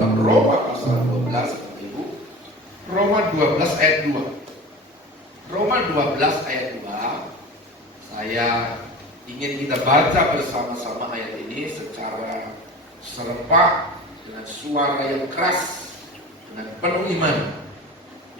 Roma pasal 12, Ibu. Roma 12 ayat 2. Roma 12 ayat 2. Saya ingin kita baca bersama-sama ayat ini secara serempak dengan suara yang keras, dengan penuh iman.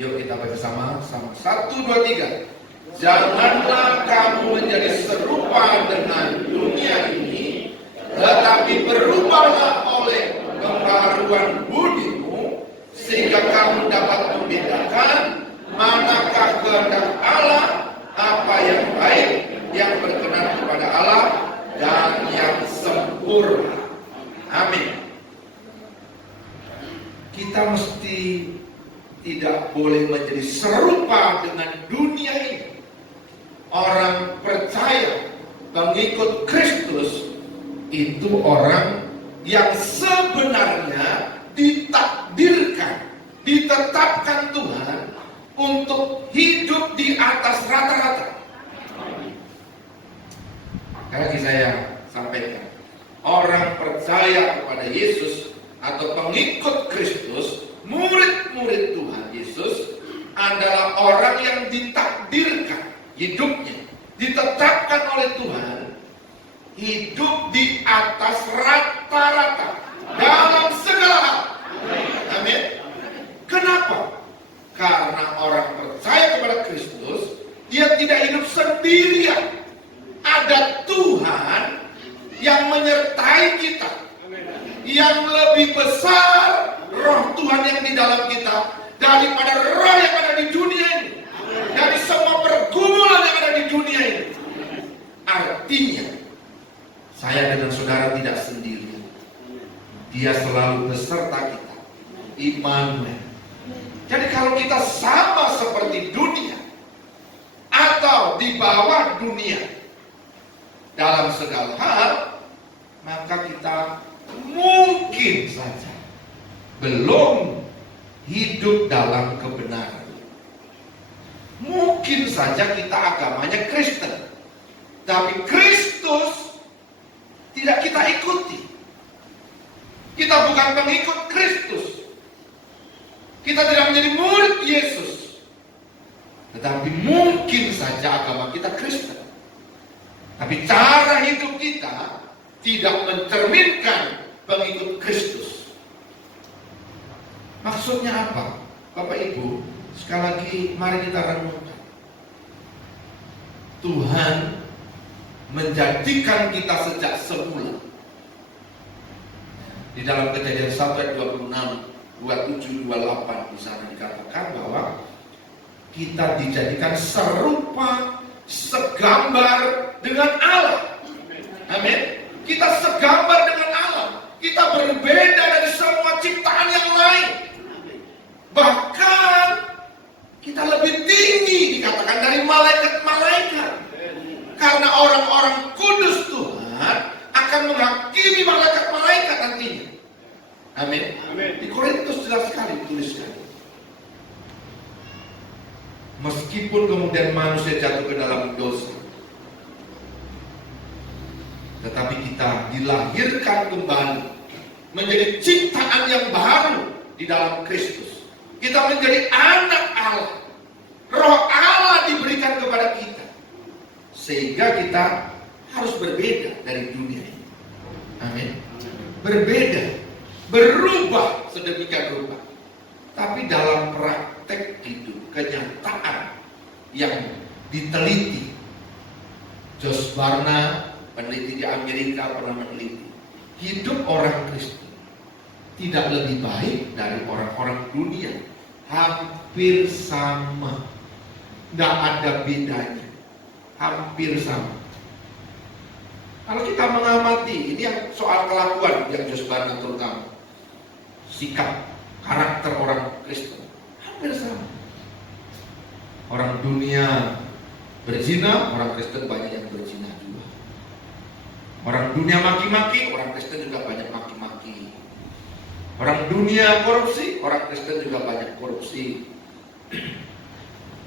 Yuk kita baca sama-sama. 1, 2, 3. Janganlah kamu menjadi serupa dengan dunia ini, tetapi berubahlah oleh pembaharuan budimu, sehingga kamu dapat membedakan manakah kehendak Allah, apa yang baik, yang berkenan kepada Allah, dan yang sempurna. Amin. Kita mesti tidak boleh menjadi serupa dengan dunia ini. Orang percaya, pengikut Kristus, itu orang yang sebenarnya ditakdirkan, ditetapkan Tuhan untuk hidup di atas rata-rata. Lagi saya sampaikan, orang percaya kepada Yesus atau pengikut Kristus, murid-murid Tuhan Yesus adalah orang yang ditakdirkan hidupnya, ditetapkan oleh Tuhan hidup di atas rata-rata dalam segala hal. Amin. Kenapa? Karena orang percaya kepada Kristus, dia tidak hidup sendirian. Ada Tuhan yang menyertai kita, yang lebih besar roh Tuhan yang di dalam kita daripada roh yang ada di dunia ini, dari semua pergumulan yang ada di dunia ini. Artinya saya dengan saudara tidak sendiri. Dia selalu beserta kita. Immanuel. Jadi kalau kita sama seperti dunia atau di bawah dunia dalam segala hal, maka kita mungkin saja belum hidup dalam kebenaran. Mungkin saja kita agamanya Kristen, tapi Kristus tidak kita ikuti. Kita bukan pengikut Kristus. Kita tidak menjadi murid Yesus. Tetapi mungkin saja agama kita Kristen, tapi cara hidup kita tidak mencerminkan pengikut Kristus. Maksudnya apa? Bapak Ibu, sekali lagi mari kita renungkan. Tuhan menjadikan kita sejak semula. Di dalam Kejadian 1 ayat 26, 27, 28 di sana dikatakan bahwa kita dijadikan serupa, segambar dengan Allah. Amin. Kita segambar dengan Allah. Kita berbeda dari semua ciptaan yang lain. Bahkan kita lebih tinggi dikatakan dari malaikat-malaikat. Karena orang-orang kudus Tuhan akan menghakimi malaikat-malaikat nantinya. Amin. Di Korintus jelas sekali dituliskan. Meskipun kemudian manusia jatuh ke dalam dosa, tetapi kita dilahirkan kembali menjadi ciptaan yang baru di dalam Kristus. Kita menjadi anak Allah. Roh Allah diberikan kepada kita, sehingga kita harus berbeda dari dunia ini. Amin. Berbeda, berubah sedemikian rupa. Tapi dalam praktek hidup, kenyataan yang diteliti, Josh Barna, peneliti di Amerika, pernah meneliti, hidup orang Kristen tidak lebih baik dari orang-orang dunia. Hampir sama, tidak ada bedanya, hampir sama. Kalau kita mengamati, ini yang soal kelakuan yang Josh Barna terutama, sikap, karakter orang Kristen hampir sama. Orang dunia berzina, orang Kristen banyak yang berzina juga. Orang dunia maki-maki, orang Kristen juga banyak maki-maki. Orang dunia korupsi, orang Kristen juga banyak korupsi.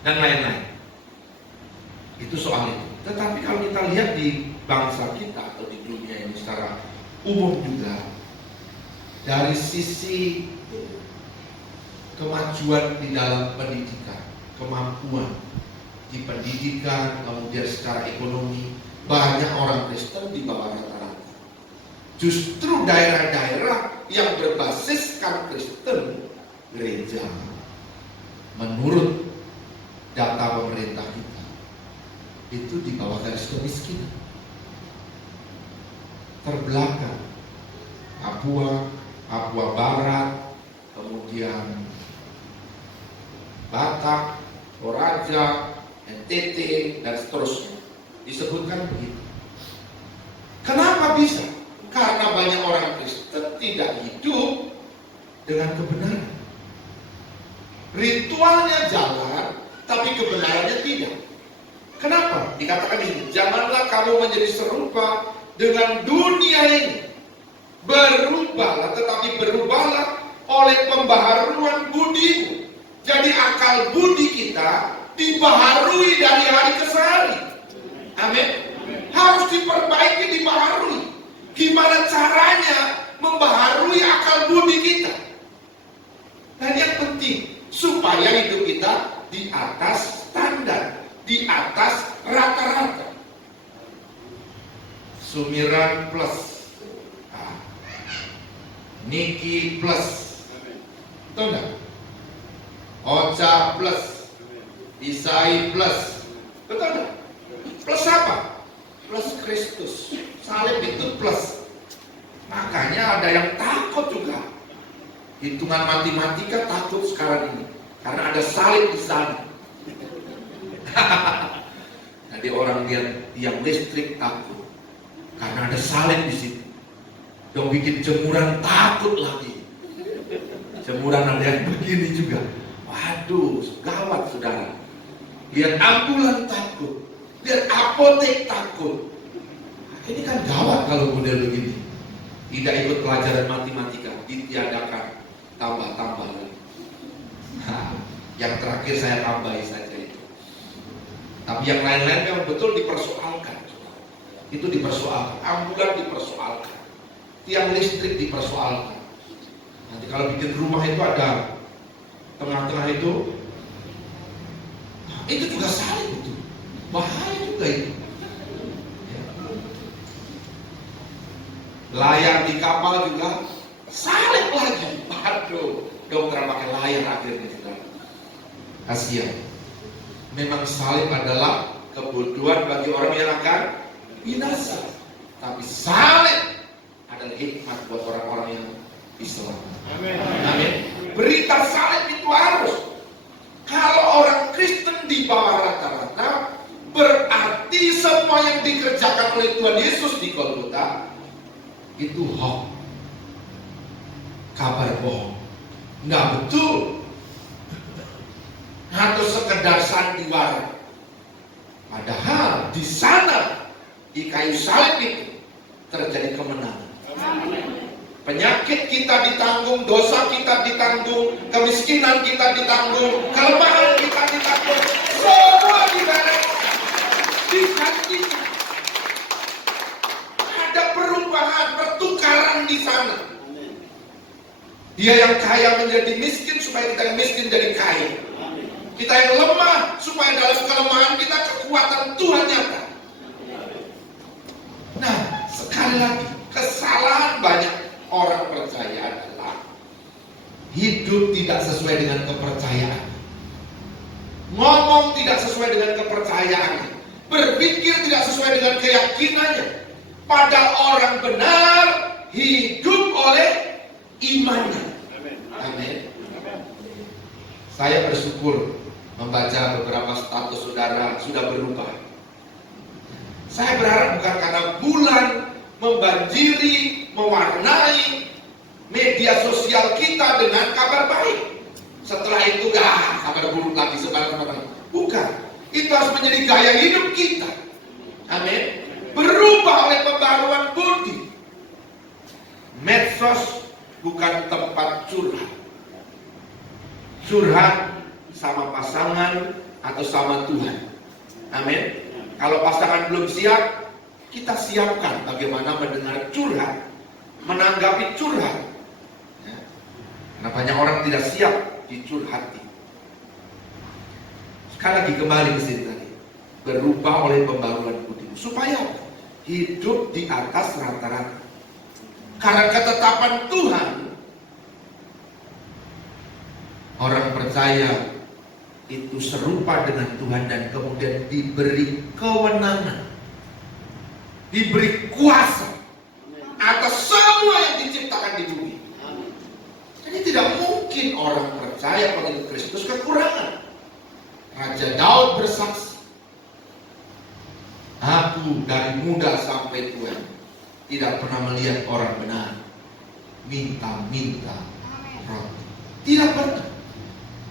Dan lain-lain. Itu soal itu. Tetapi kalau kita lihat di bangsa kita atau di dunia ini secara umum juga, Dari sisi kemajuan di dalam pendidikan, kemampuan di pendidikan, kemudian secara ekonomi, banyak orang Kristen di bawah rata-rata. Justru daerah-daerah yang berbasiskan Kristen, gereja, menurut data pemerintah kita, itu di bawah garis kemiskinan, terbelakang. Papua Barat, kemudian Batak, Toraja, NTT, dan seterusnya. Disebutkan begitu. Kenapa bisa? Karena banyak orang Kristen tidak hidup dengan kebenaran. Ritualnya jalan, tapi kebenarannya tidak. Kenapa? Dikatakan di sini, janganlah kamu menjadi serupa dengan dunia ini. Berubahlah, tetapi berubahlah oleh pembaharuan budimu. Jadi akal budi kita dibaharui dari hari ke hari. Amin. Harus diperbaiki, dibaharui. Gimana caranya membaharui akal budi kita? Dan yang penting, supaya hidup kita di atas standar, di atas rata-rata. Sumiran plus, Niki plus, betul nggak? Ocha plus, Isai plus, betul nggak? Plus apa? Plus Kristus. Salib itu plus. Makanya ada yang takut juga. Hitungan matematika takut sekarang ini, karena ada salib di sana. Jadi orang yang listrik takut, karena ada salib di situ. Dong bikin jemuran takut lagi. Jemuran ada yang begini juga. Waduh, gawat saudara. Lihat ambulan takut, lihat apotek takut. Ini kan gawat kalau model begini. Tidak ikut pelajaran matematika, ditiadakan, tambah lagi. Yang terakhir saya tambahi saja itu. Tapi yang lain-lain memang betul dipersoalkan. Itu dipersoalkan, ambulan dipersoalkan, tiang listrik dipersoalkan. Nanti kalau bikin rumah itu ada tengah-tengah itu juga salib itu, bahaya juga itu. Layar di kapal juga salib lagi. Aduh, dokter pakai layar akhirnya sudah. Kasihan. Memang salib adalah kebodohan bagi orang yang akan binasa. Tapi salib adalah hikmat buat orang-orang yang Islam. Amin. Amin. Berita salib itu harus. Kalau orang Kristen di bawah rata-rata, berarti semua yang dikerjakan oleh Tuhan Yesus di Golgota itu hoax, kabar bohong, nggak betul, atau sekedar sandiwara. Padahal di sana, di kayu salib itu terjadi kemenangan. Penyakit kita ditanggung, dosa kita ditanggung, kemiskinan kita ditanggung, kelemahan kita ditanggung, semua dibereskan, digantikan. Ada perubahan, pertukaran di sana. Dia yang kaya menjadi miskin supaya kita yang miskin jadi kaya. Kita yang lemah supaya dalam kelemahan kita kekuatan Tuhan nyata. Nah, sekali lagi, kesalahan banyak orang percaya adalah hidup tidak sesuai dengan kepercayaan, ngomong tidak sesuai dengan kepercayaan, berpikir tidak sesuai dengan keyakinannya. Padahal orang benar hidup oleh imannya. Amin. Saya bersyukur membaca beberapa status saudara sudah berubah. Saya berharap bukan karena bulan membanjiri, mewarnai media sosial kita dengan kabar baik. Setelah itu kabar buruk lagi sebarang-barang. Bukan. Itu harus menjadi gaya hidup kita. Amin. Berubah oleh pembaruan budi. Medsos bukan tempat curhat. Curhat sama pasangan atau sama Tuhan. Amin. Kalau pasangan belum siap, kita siapkan bagaimana mendengar curhat, menanggapi curhat. Karena banyak orang tidak siap dicurhati. Sekali lagi kembali ke sini tadi. Berubah oleh pembaruan budimu. Supaya hidup di atas rata-rata. Karena ketetapan Tuhan, orang percaya itu serupa dengan Tuhan dan kemudian diberi kewenangan, diberi kuasa atas semua yang diciptakan di bumi. Jadi tidak mungkin orang percaya pengikut Kristus kekurangan. Raja Daud bersaksi, aku dari muda sampai tua tidak pernah melihat orang benar minta-minta roti. Tidak pernah.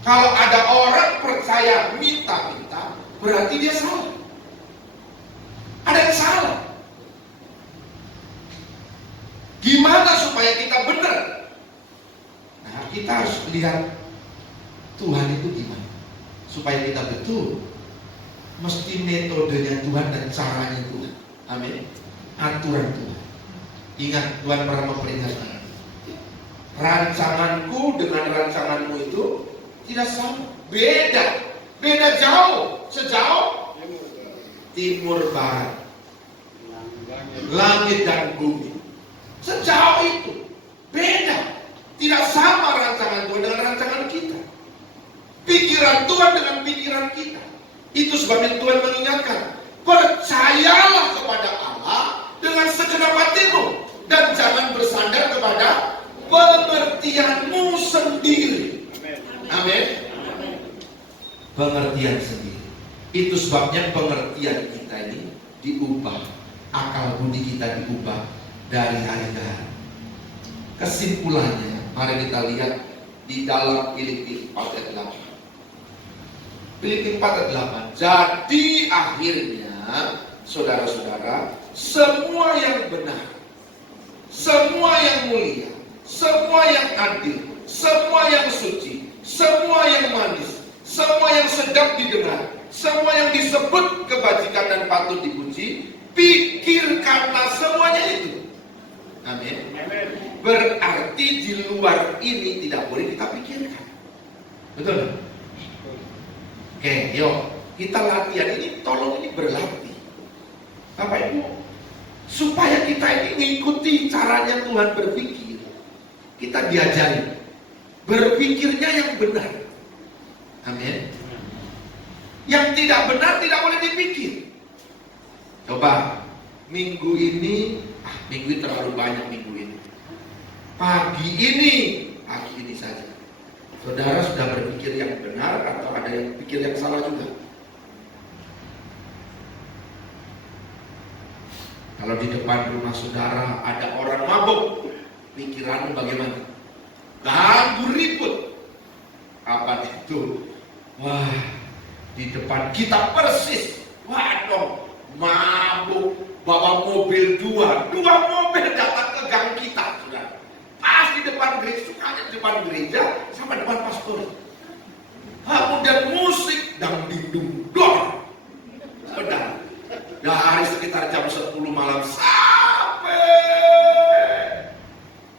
Kalau ada orang percaya minta-minta, berarti dia salah. Ada yang salah. Gimana supaya kita benar? Nah, kita harus lihat Tuhan itu gimana. Supaya kita betul, mesti metodenya Tuhan dan caranya Tuhan. Amin. Aturan Tuhan. Ingat, Tuhan pernah memperingatkan, rancanganku dengan rancanganmu itu tidak sama. Beda jauh. Sejauh timur barat, langit dan bumi. Sejauh itu beda. Tidak sama rancangan Tuhan dengan rancangan kita. Pikiran Tuhan dengan pikiran kita. Itu sebabnya Tuhan mengingatkan, percayalah kepada Allah dengan segenap hatimu dan jangan bersandar kepada pengertianmu sendiri. Amin. Pengertian sendiri. Itu sebabnya pengertian kita ini diubah, akal budi kita diubah dari hari ke hari. Kesimpulannya, mari kita lihat di dalam Filipi 4 ayat 8. Filipi 4 ayat 8. Jadi akhirnya, saudara-saudara, semua yang benar, semua yang mulia, semua yang adil, semua yang suci, semua yang manis, semua yang sedap didengar, semua yang disebut kebajikan dan patut dipuji, pikirkanlah semuanya itu. Amin. Berarti di luar ini tidak boleh kita pikirkan. Betul? Oke, yuk kita latihan ini, tolong ini berlatih. Bapak Ibu, supaya kita ini mengikuti caranya Tuhan berpikir, kita diajari berpikirnya yang benar. Amin. Yang tidak benar tidak boleh dipikir. Coba minggu ini, minggu ini terlalu banyak minggu ini. Pagi ini saja. Saudara sudah berpikir yang benar atau ada yang pikir yang salah juga? Kalau di depan rumah saudara ada orang mabuk, pikiranmu bagaimana? Ganggu ribut. Apa itu? Wah, di depan kita persis. Waduh, mabuk, bawa mobil dua mobil datang ke gang kita, saudara. Pas di depan gereja, sukanya di depan gereja sama depan pastor. Kemudian musik dang dindung dor. Saudara, dari sekitar jam 10 malam sampai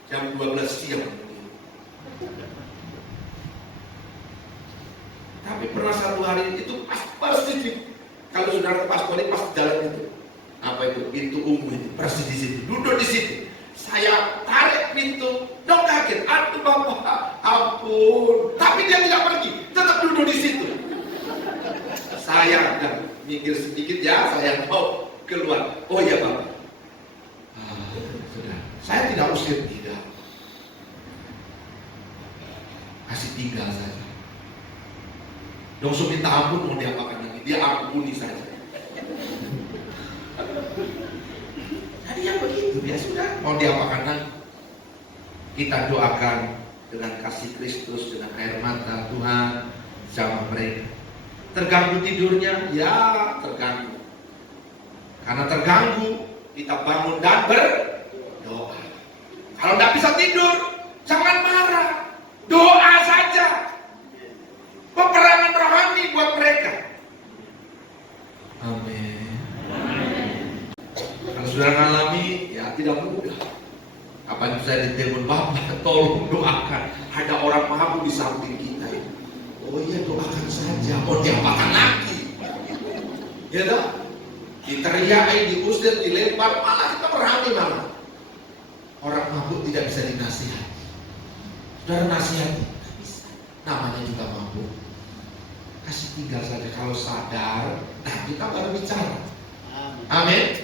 jam 12 siang. Tapi pernah satu hari itu persis kalau saudara ke pastor ini pas jalan itu, apa itu pintu umum itu persis di situ, duduk di situ. Saya tarik pintu, dong kaget, aduh Bapak, ampun. Tapi dia tidak pergi, tetap duduk di situ. Saya udah minggir sedikit ya, saya mau keluar. Oh iya Bapak. Sudah, saya tidak usir, tidak. Kasih tinggal saja. Dong minta ampun mau diapakan lagi, dia ampuni saja. Jadi yang begitu, ya sudah, mau diapakan lagi. Kita doakan dengan kasih Kristus, dengan air mata Tuhan sama mereka. Terganggu tidurnya, ya terganggu. Karena terganggu, kita bangun dan berdoa. Kalau tidak bisa tidur, jangan marah, doa saja. Peperangan rohani buat mereka. Amin. Kalau sudah mengalami, ya tidak mudah. Kapan bisa ditelepon Bapak, tolong doakan. ada orang mabuk di samping kita. Oh iya, doakan saja. Mau diapakan lagi? Ya tak? Diteriaki, diusir, dilempar, malah kita merami malah. Orang mabuk tidak bisa dinasihati. Saudara nasihati, tidak bisa. Namanya juga mabuk. Kasih tinggal saja, kalau sadar, nah kita baru bicara. Amin.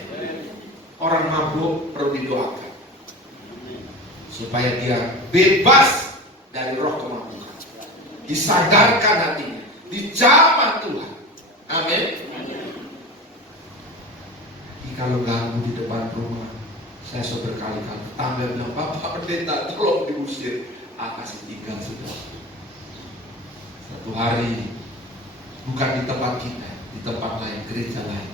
Orang mabuk perlu didoakan supaya dia bebas dari roh kemabukan, disadarkan hatinya, dijamah Tuhan. Amin. Kalau ganggu di depan rumah, saya sudah berkali-kali tetangga bilang, Bapak Pendeta tolong diusir. Kasih tinggal sudah. Satu hari, bukan di tempat kita, di tempat lain, gereja lain.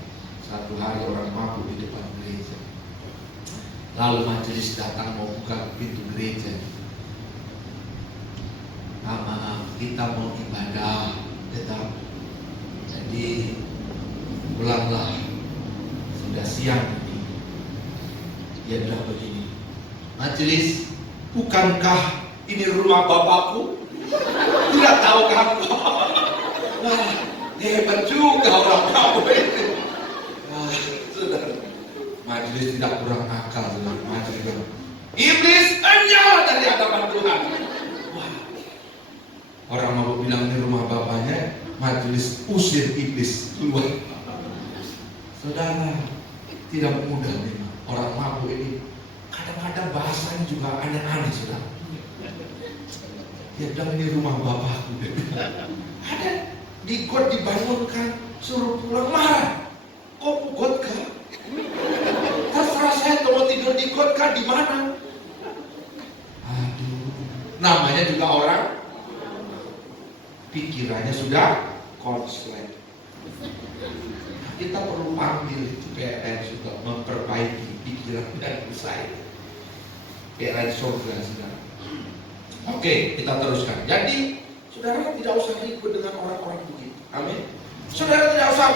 Satu hari orang mabuk di depan gereja. Lalu majelis datang mau buka pintu gereja. Maaf, kita mau ibadah, tetap. Jadi pulanglah, sudah siang ini. Dia bilang begini, majelis, bukankah ini rumah Bapakku? Tidak tahu kamu. Wah, hebat juga orang kamu ini. Saudara, majelis tidak kurang akal. Majelis bilang, iblis enyah dari hadapan Tuhan. Wah, orang mau bilang di rumah bapaknya, majelis usir iblis keluar. Saudara, tidak mudah memang. Orang mabuk ini kadang-kadang bahasanya juga aneh-aneh, saudara. Dia bilang ini rumah bapakku. Ada di got dibangunkan, suruh pulang, marah. Kok got kah? Terserah saya mau tidur di got kah, di mana? Aduh, namanya juga orang pikirannya sudah konslet. Kita perlu ambil itu PLN juga memperbaiki pikiran dan usaha. PLN surga, saudara. Oke, kita teruskan. Jadi, saudara tidak usah ribut dengan orang-orang begitu. Amin. Saudara tidak usah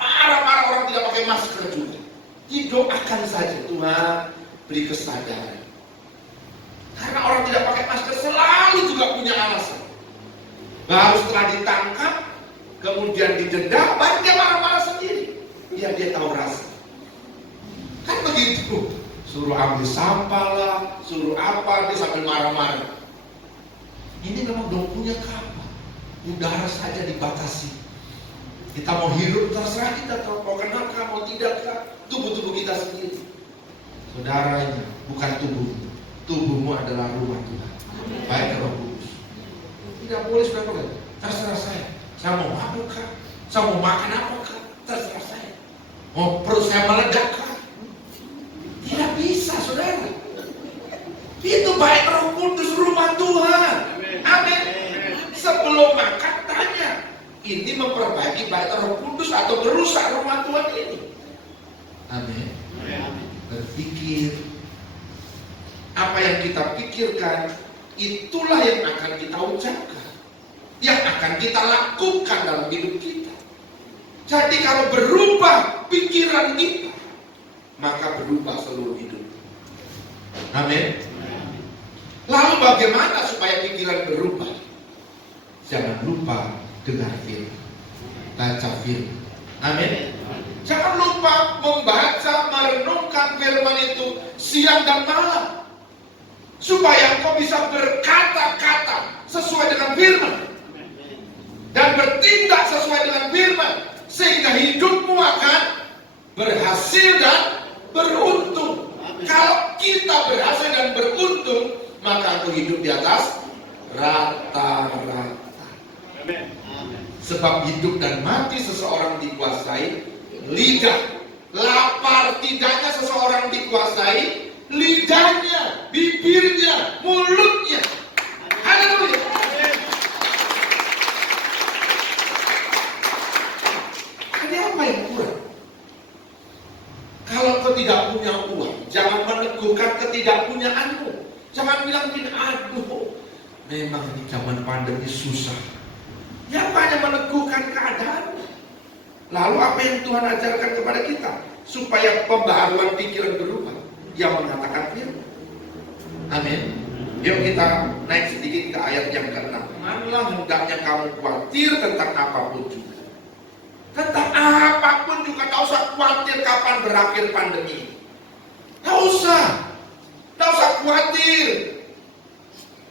marah-marah orang tidak pakai masker juga. Didoakan saja, Tuhan beri kesadaran. Karena orang tidak pakai masker selalu juga punya alasan. Baru setelah ditangkap, kemudian didenda, baru dia marah-marah sendiri. Biar dia tahu rasa. Kan begitu. Suruh ambil sampah lah, suruh apa, dia sambil marah-marah. Ini memang dong punya kapal. Udara saja dibatasi. Kita mau hidup terserah kita, mau kenapa, mau tidak, tubuh-tubuh kita sendiri. Saudaranya, bukan tubuhmu. Tubuhmu adalah rumah Tuhan. Baik Roh Kudus. Tidak boleh saudara, terserah saya. Saya mau mabuk kah? Saya mau makan apa kah? Terserah saya. Mau perut saya meledak kah? Tidak bisa, saudara. Itu baik Roh Kudus, rumah Tuhan. Amin. Sebelum makan tanya, ini memperbaiki baik Roh Kudus atau merusak rumah Tuhan ini? Amin. Berpikir apa yang kita pikirkan, itulah yang akan kita ucapkan, yang akan kita lakukan dalam hidup kita. Jadi kalau berubah pikiran kita, maka berubah seluruh hidup. Amin. Lalu bagaimana supaya pikiran berubah? Jangan lupa dengar firman, baca firman. Amin. Jangan lupa membaca, merenungkan firman itu siang dan malam, supaya engkau bisa berkata-kata sesuai dengan firman dan bertindak sesuai dengan firman, sehingga hidupmu akan berhasil dan beruntung. Kalau kita berhasil dan beruntung, maka engkau hidup di atas rata-rata. Sebab hidup dan mati seseorang dikuasai lidah. Lapar tidaknya seseorang dikuasai lidahnya, bibirnya, mulutnya. Haleluya. Ada apa yang kurang? Kalau kau tidak punya uang, jangan meneguhkan ketidakpunyaanmu. Jangan bilang, aduh, memang ini zaman pandemi susah. Ya, hanya meneguhkan keadaan. Lalu apa yang Tuhan ajarkan kepada kita? Supaya pembaharuan pikiran berubah. Yang mengatakan firman. Amin. Yuk kita naik sedikit ke ayat yang ke-6. Manulah hendaknya kamu khawatir tentang apapun juga. Tentang apapun juga, tak usah khawatir kapan berakhir pandemi. Tak usah khawatir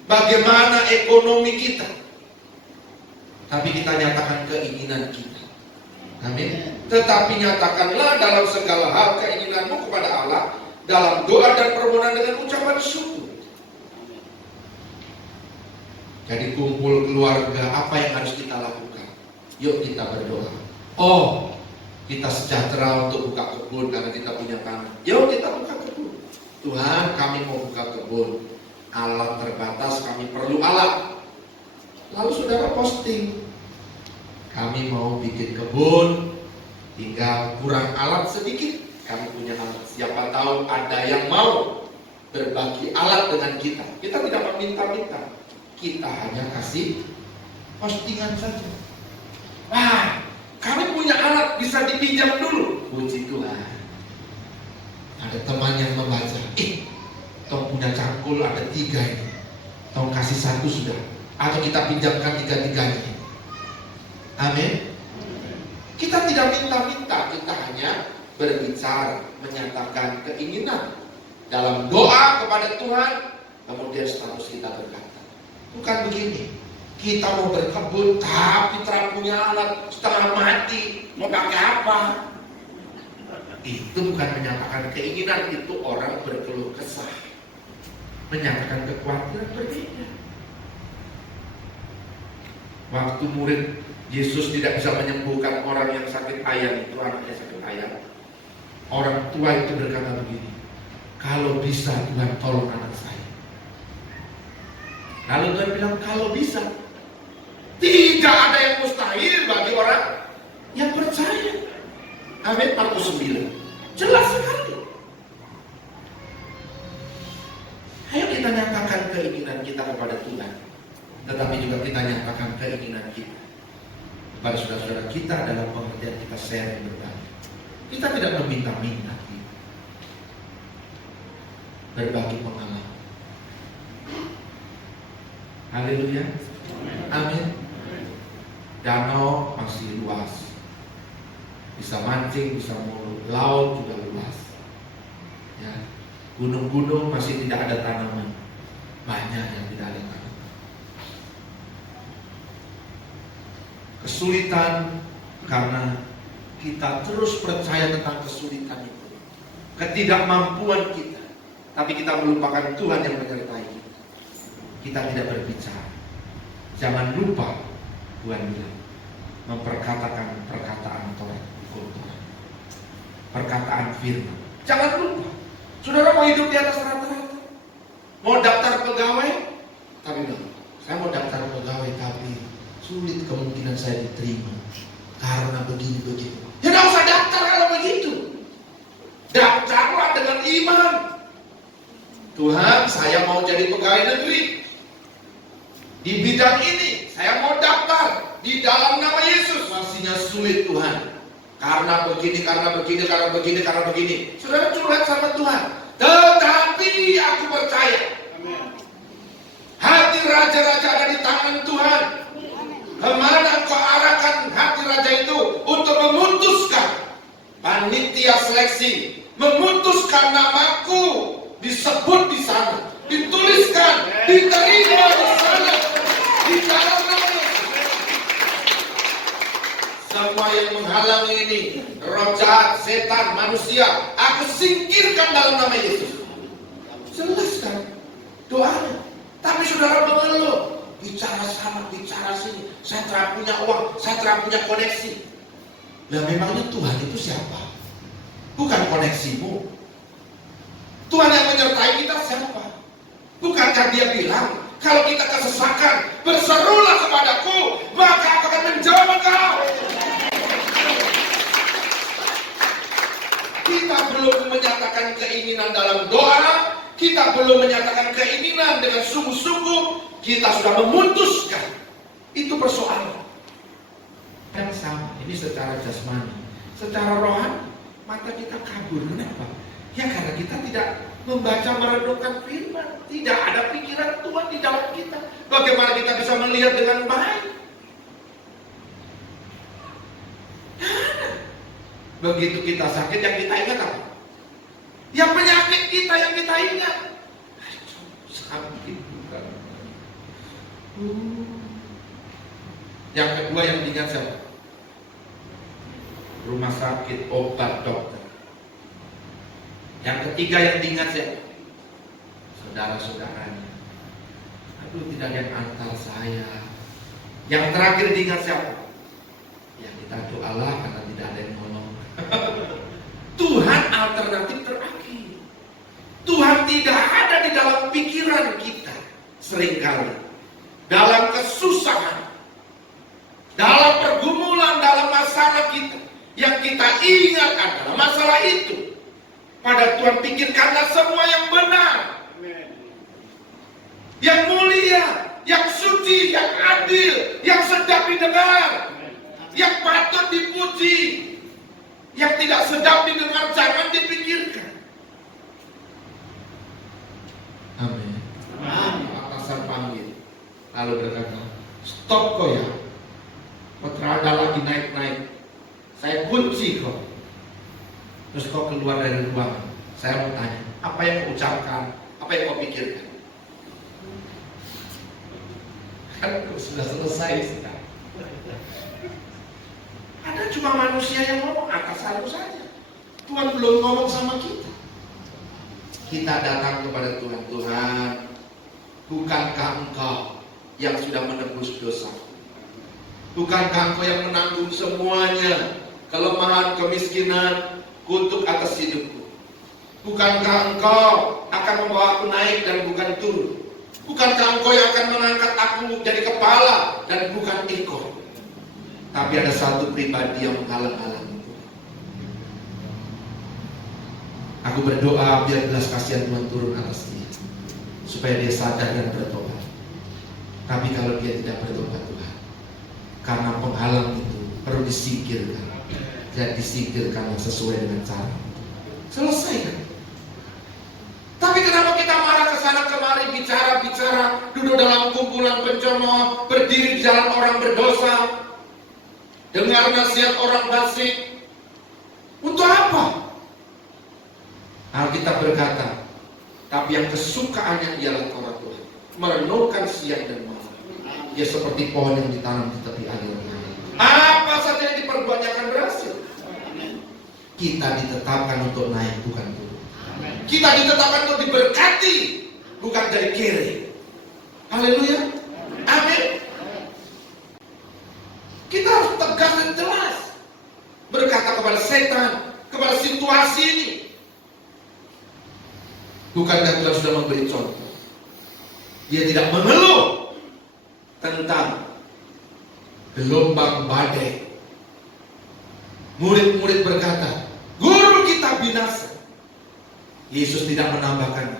bagaimana ekonomi kita. Tapi kita nyatakan keinginan kita. Amin. Tetapi nyatakanlah dalam segala hal keinginanmu kepada Allah dalam doa dan permohonan dengan ucapan syukur. Jadi kumpul keluarga, apa yang harus kita lakukan? Yuk kita berdoa. Oh, kita sejahtera untuk buka kebun karena kita punya tanah. Yuk kita buka kebun. Tuhan, kami mau buka kebun. Alat terbatas, kami perlu alat. Lalu saudara posting, kami mau bikin kebun, tinggal kurang alat sedikit. Kami punya alat. Siapa tahu ada yang mau berbagi alat dengan kita. Kita tidak meminta-minta. Kita hanya kasih postingan saja. Wah, kami punya alat, bisa dipinjam dulu. Puji Tuhan. Ada teman yang membaca, tong punya cangkul ada 3 ini. Tong kasih 1 sudah. Atau kita pinjamkan 3-3-nya. Amin. Kita tidak minta-minta, kita hanya berbicara, menyatakan keinginan dalam doa kepada Tuhan, kemudian status kita berkata. Bukan begini, kita mau berkebun tapi tidak punya alat, setengah mati, mau pakai apa? Itu bukan menyatakan keinginan, itu orang berkeluh kesah, menyatakan kekhawatiran berbeda. Waktu murid Yesus tidak bisa menyembuhkan orang yang sakit ayam itu, anaknya sakit ayam, orang tua itu berkata begini, kalau bisa Tuhan tolong anak saya. Lalu Tuhan bilang, kalau bisa. Tidak ada yang mustahil bagi orang yang percaya. Amin. Markus 9. Jelas sekali. Ayo kita nyatakan keinginan kita kepada Tuhan. Tetapi juga kita nyatakan keinginan kita kepada saudara-saudara kita dalam pengertian kita sharing berbagi. Kita tidak meminta-minta. Berbagi pengalaman. Haleluya. Amin. Danau masih luas. Bisa mancing, bisa mulu. Laut juga luas. Ya. Gunung-gunung masih tidak ada tanaman. Banyak yang tidak ada tanaman. Kesulitan karena kita terus percaya tentang kesulitan itu. Ketidakmampuan kita. Tapi kita melupakan Tuhan yang menyertai kita. Kita tidak berbicara. Jangan lupa Tuhan bilang, memperkatakan perkataan Torah, perkataan firman. Jangan lupa. Saudara mau hidup di atas rata-rata, mau daftar pegawai, tapi bilang, saya mau daftar pegawai tapi sulit kemungkinan saya diterima karena begini-begini. Ya tidak usah daftar kalau begitu. Daftarlah dengan iman. Tuhan, saya mau jadi pegawai negeri. Di bidang ini, saya mau daftar di dalam nama Yesus. Masihnya sulit Tuhan. Karena begini, karena begini, karena begini, karena begini. Saudara curhat sama Tuhan. Tetapi aku percaya. Hati raja-raja ada di tangan Tuhan. Kemana kau arahkan hati raja itu untuk memutuskan panitia seleksi, memutuskan namaku disebut di sana, dituliskan, diterima di sana, di dalam nama Yesus. Semua yang menghalangi ini, roh jahat, setan, manusia, aku singkirkan dalam nama Yesus. Jelas kan doanya. Tapi saudara mengeluh, bicara sana, bicara sini, saya tidak punya uang, saya tidak punya koneksi. Nah memangnya Tuhan itu siapa? Bukan koneksimu. Tuhan yang menyertai kita siapa? Bukankah dia bilang, kalau kita kesesakan, berserulah kepadaku, maka aku akan menjawab engkau. Kita belum menyatakan keinginan dalam doa, kita belum menyatakan keinginan dengan sungguh-sungguh, kita sudah memutuskan. Itu persoalan. Yang sama, ini secara jasmani. Secara rohani, mata kita kabur. Kenapa? Ya karena kita tidak membaca merenungkan firman. Tidak ada pikiran Tuhan di dalam kita. Bagaimana kita bisa melihat dengan baik? Begitu kita sakit, yang kita ingat apa? Yang penyakit kita yang kita ingat. Sakit bukan. Yang kedua yang diingat siapa? Rumah sakit, obat, dokter. Yang ketiga yang diingat siapa? Saudara-saudaranya. Aduh, tidak ada yang antar saya. Yang terakhir diingat siapa? Ya kita doalah karena tidak ada yang nolong. Tuhan alternatif terakhir. Tuhan tidak ada di dalam pikiran kita seringkali. Dalam kesusahan, dalam pergumulan, dalam masalah kita, yang kita ingat adalah masalah itu. Pada Tuhan pikirkanlah semua yang benar, yang mulia, yang suci, yang adil, yang sedap didengar, yang patut dipuji. Yang tidak sedap didengar jangan dipikirkan. Amin. Atasan panggil, lalu berkata, stop kok ya, Petrada lagi naik-naik, saya kunci kok. Terus kau keluar dari ruangan. Saya mau tanya, apa yang kau ucapkan, apa yang kau pikirkan? Kan sudah selesai sudah. Ada cuma manusia yang ngomong, atasanmu saja. Tuhan belum ngomong sama kita. Kita datang kepada Tuhan. Tuhan, bukankah Engkau yang sudah menebus dosa? Bukankah Engkau yang menanggung semuanya, kelemahan, kemiskinan, kutuk atas hidupku? Bukankah Engkau akan membawa aku naik dan bukan turun? Bukankah Engkau yang akan mengangkat aku jadi kepala dan bukan ekor? Tapi ada satu pribadi yang menghalang-halang itu. Aku berdoa biar belas kasihan Tuhan turun atas dia, supaya dia sadar dan bertobat. Tapi kalau dia tidak bertobat Tuhan, karena penghalang itu perlu disingkirkan. Dan disingkirkanlah sesuai dengan cara. Selesai kan? Tapi kenapa kita marah ke sana kemari, bicara-bicara, duduk dalam kumpulan pencemooh, berdiri di jalan orang berdosa, dengar nasihat orang fasik? Untuk apa? Alkitab berkata, tapi yang kesukaannya ialah Taurat Tuhan, merenungkan siang dan malam. Dia seperti pohon yang ditanam di tepi aliran air. Apa saja yang diperbuatnya akan berhasil. Kita ditetapkan untuk naik, bukan turun. Kita ditetapkan untuk diberkati, bukan dari kiri. Haleluya. Amin. Kita harus tegas dan jelas berkata kepada setan, kepada situasi ini. Bukankah Tuhan sudah memberi contoh? Dia tidak mengeluh tentang gelombang badai. Murid-murid berkata, guru kita binasa. Yesus tidak menambahkan,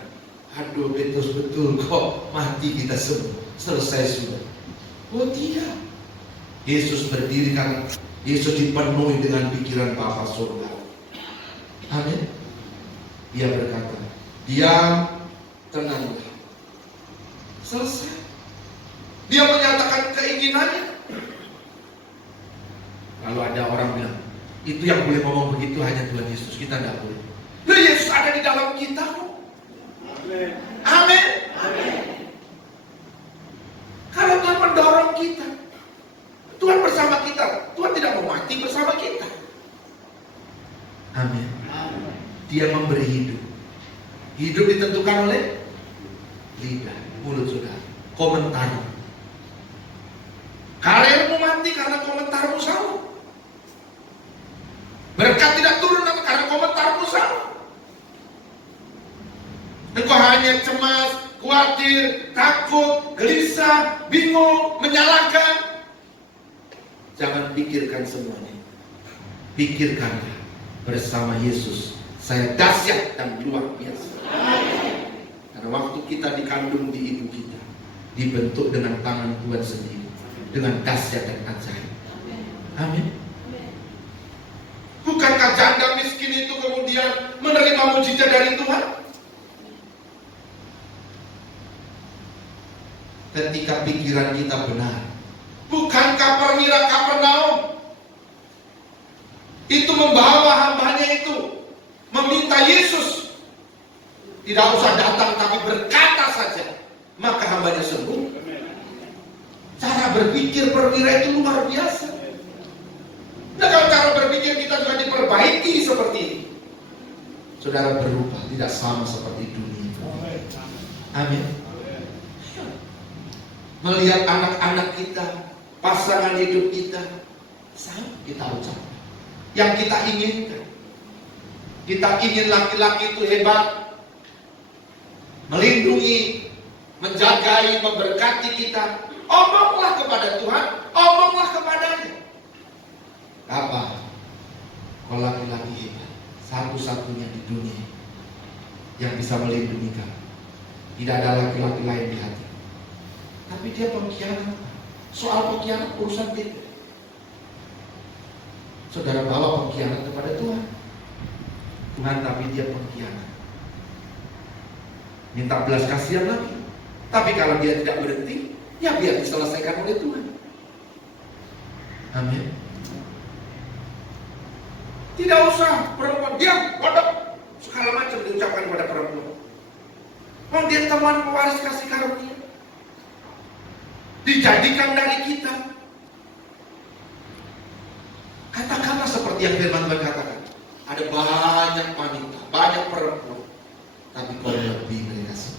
aduh betul kok mati kita semua, selesai sudah. Oh tidak. Yesus berdiri karena Yesus dipenuhi dengan pikiran Bapa surga. Amin. Dia berkata, diam, tenanglah. Selesai. Dia menyatakan keinginannya. Lalu ada orang bilang, itu yang boleh ngomong begitu hanya Tuhan Yesus, kita tidak boleh. Loh, Yesus ada di dalam kita kok. Amin. Amin. Amin. Kalau Tuhan mendorong kita, Tuhan bersama kita, Tuhan tidak mau mati bersama kita. Amin. Dia memberi hidup. Hidup ditentukan oleh lidah, mulut saudara, komentar. Karirmu mati karena komentarmu salah. Berkat tidak turun karena komentarmu salah. Engkau hanya cemas, khawatir, takut, gelisah, bingung, menyalahkan. Jangan pikirkan semuanya. Pikirkanlah bersama Yesus. Saya dahsyat dan luar biasa. Karena waktu kita dikandung di ibu kita, dibentuk dengan tangan Tuhan sendiri, dengan dahsyat dan ajaib. Amin. Bukankah janda miskin itu kemudian menerima mujizat dari Tuhan? ketika pikiran kita benar. Bukankah perwira Kapernaum itu membawa hambanya itu meminta Yesus tidak usah datang tapi berkata saja, maka hambanya sembuh. Cara berpikir perwira itu luar biasa. Nah, kalau cara berpikir kita juga diperbaiki seperti ini, saudara berubah, tidak sama seperti dunia. Amin. Melihat anak-anak kita, pasangan hidup kita, sama kita ucap yang kita inginkan. Kita ingin laki-laki itu hebat, melindungi, menjagai, memberkati kita. Omonglah kepada Tuhan, omonglah kepadanya. Apa? Kalau laki-laki hebat, satu-satunya di dunia yang bisa melindungi kamu. Tidak ada laki-laki lain di hati. Tapi dia pengkhianat. Soal pengkhianat urusan kita. Saudara bawa pengkhianat kepada Tuhan. Tuhan tapi dia pengkhianat. Minta belas kasihan lagi. Tapi kalau dia tidak berhenti, ya biar diselesaikan oleh Tuhan. Amin. Tidak usah perempuan diam, bodoh, segala macam diucapkan kepada perempuan. Oh, dia teman pewaris kasih karunia. Dijadikan dari kita. Katakanlah seperti yang firman Tuhan katakan. Ada banyak wanita, banyak perempuan, tapi kau lebih dari kasih.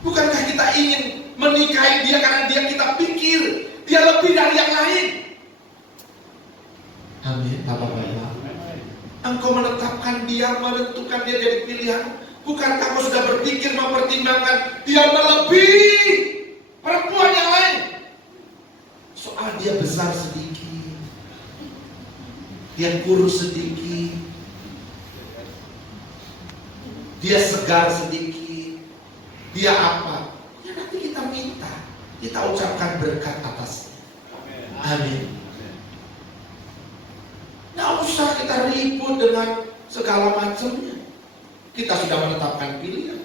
Bukankah kita ingin menikahi dia karena dia kita pikir dia lebih dari yang lain? Amin. Bapak-bapak, engkau menetapkan dia, menentukan dia jadi pilihan. Bukankah kau sudah berpikir mempertimbangkan dia melebihi perempuan yang lain? Soal dia besar sedikit, dia kurus sedikit, dia segar sedikit, dia apa? Ya nanti kita minta, kita ucapkan berkat atasnya. Amin. Nggak usah kita ribut dengan segala macamnya. Kita sudah menetapkan pilihan.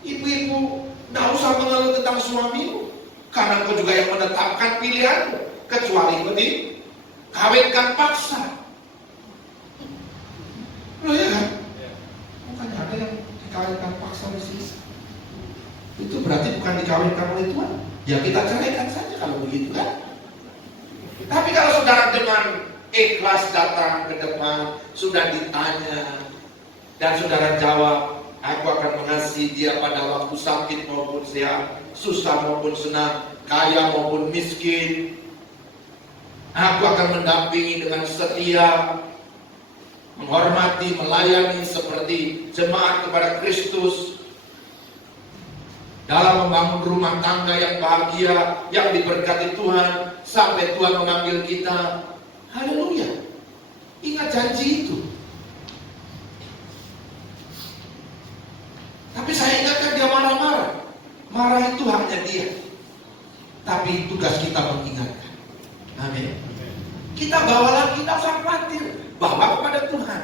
Ibu-ibu, nggak usah mengeluh tentang suamimu, karena kau juga yang menetapkan pilihanmu. Kecuali kau dikawinkan paksa. Loh ya kan? Bukan ada yang dikawinkan paksa di sini. Itu berarti bukan dikawinkan oleh Tuhan. Ya kita ceraikan saja kalau begitu kan. Tapi kalau saudara dengan ikhlas datang ke depan, sudah ditanya, dan saudara jawab, aku akan mengasihi dia pada waktu sakit maupun sehat, susah maupun senang, kaya maupun miskin. Aku akan mendampingi dengan setia, menghormati, melayani seperti jemaat kepada Kristus, dalam membangun rumah tangga yang bahagia, yang diberkati Tuhan, sampai Tuhan mengambil kita. Haleluya. Ingat janji itu. Tapi saya ingatkan dia marah-marah. Marah itu haknya dia. Tapi tugas kita mengingatkan. Amin. Kita bawalah, kita usah khawatir. Bawa kepada Tuhan.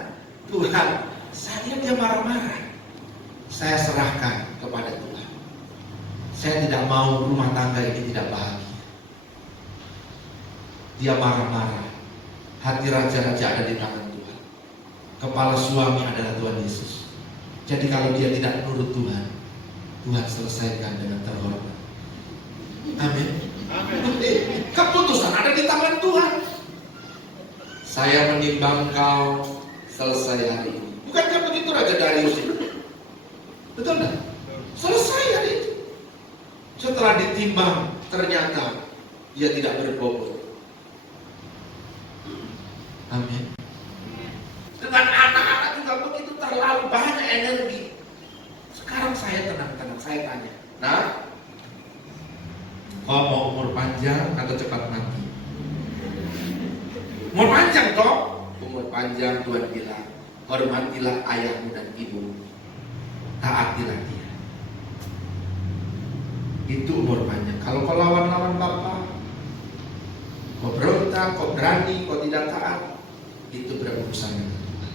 Tuhan, saya lihat dia marah-marah. Saya serahkan kepada Tuhan. Saya tidak mau rumah tangga ini tidak bahagia. Dia marah-marah. Hati raja-raja ada di tangan Tuhan. Kepala suami adalah Tuhan Yesus. Jadi kalau dia tidak menurut Tuhan, Tuhan selesaikan dengan terhormat. Amin. Keputusan ada di tangan Tuhan. Saya menimbang kau selesai hari ini. Bukankah begitu Raja Darius itu? Betul enggak? Selesai hari itu. Setelah ditimbang, ternyata dia tidak berbobot. Amin. Dengan anak-anak juga begitu, terlalu banyak energi. Sekarang saya tenang-tenang, saya tanya, nah, kau mau umur panjang atau cepat mati? Umur panjang toh? Umur panjang Tuhan bilang, hormatilah ayahmu dan ibumu, taatilah dia. Itu umur panjang. Kalau kau lawan-lawan Bapak, kau berontak, kau berani, kau tidak taat, itu berurusan dengan Tuhan.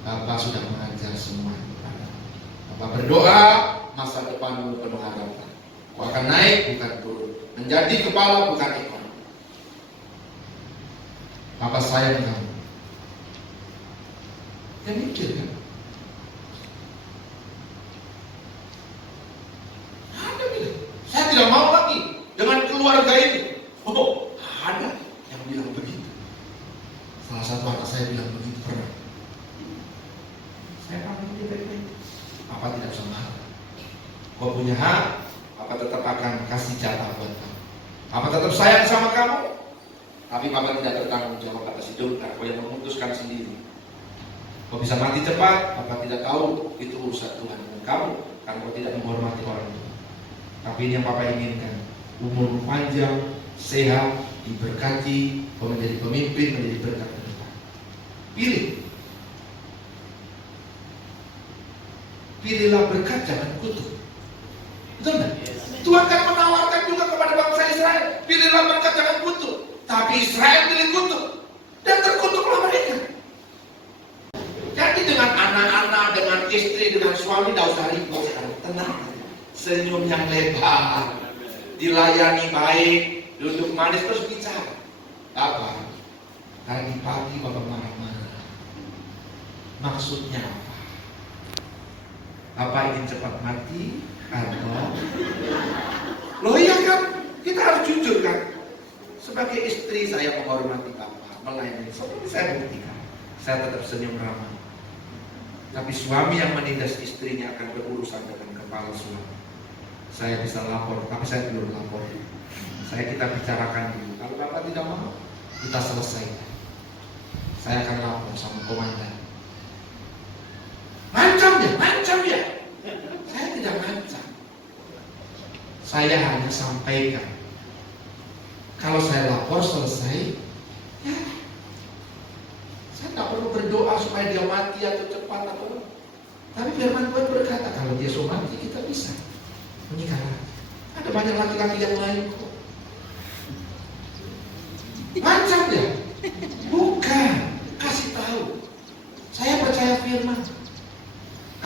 Bapak sudah mengajar semua. Bapak berdoa, masa depanmu penuh harapan. Kau akan Akan naik bukan turun, menjadi kepala bukan ekor. Papa sayang kamu. Dia mikir kan? Ada bilang, saya tidak mau lagi dengan keluarga ini. Oh, ada yang bilang begitu. Salah satu anak saya bilang begitu pernah. Saya pamit dia baik-baik. Papa tidak bisa marah. Kau punya hak, Papa tetap akan kasih jatah buat kamu. Papa tetap sayang sama kamu, tapi Papa tidak bertanggung jawab atas hidup. Kau yang memutuskan sendiri. Kau bisa mati cepat, Papa tidak tahu. Itu urusan Tuhan dan kamu, karena kau tidak menghormati orang tua. Tapi ini yang Papa inginkan, umur panjang, sehat, diberkati, kau menjadi pemimpin, menjadi berkat ke depan. Pilih. Pilihlah berkat, jangan kutuk. Betul nggak? Tuhan kan menawarkan juga kepada bangsa Israel, pilihlah berkat, jangan kutuk. Tapi Israel pilih kutuk, dan terkutuklah mereka. Jadi dengan anak-anak, dengan istri, dengan suami, tidak usah ribut. Tenang, senyum yang lebar, dilayani baik, duduk manis terus bicara. Apa? Tadi pagi Bapak marah-marah. Maksudnya apa? Apa ingin cepat mati? Atau loh iya kan? Kita harus jujur kan? Sebagai istri saya menghormati Bapak, melayani. Seperti saya buktikan, saya tetap senyum ramah. Tapi suami yang menindas istrinya akan berurusan dengan kepala suami. Saya bisa lapor, tapi saya belum lapor. Kita bicarakan dulu. Kalau Bapak tidak mau, kita selesaikan. Saya akan lapor sama komandan. Ngancam dia. Saya tidak ngancam. Saya hanya sampaikan. Kalau saya lapor selesai, ya, saya tidak perlu berdoa supaya dia mati atau cepat atau. Tapi firman Tuhan berkata kalau dia sudah mati kita bisa menikah lagi. Ada banyak laki-laki yang lain kok. Ngancam dia? Bukan, kasih tahu. Saya percaya firman.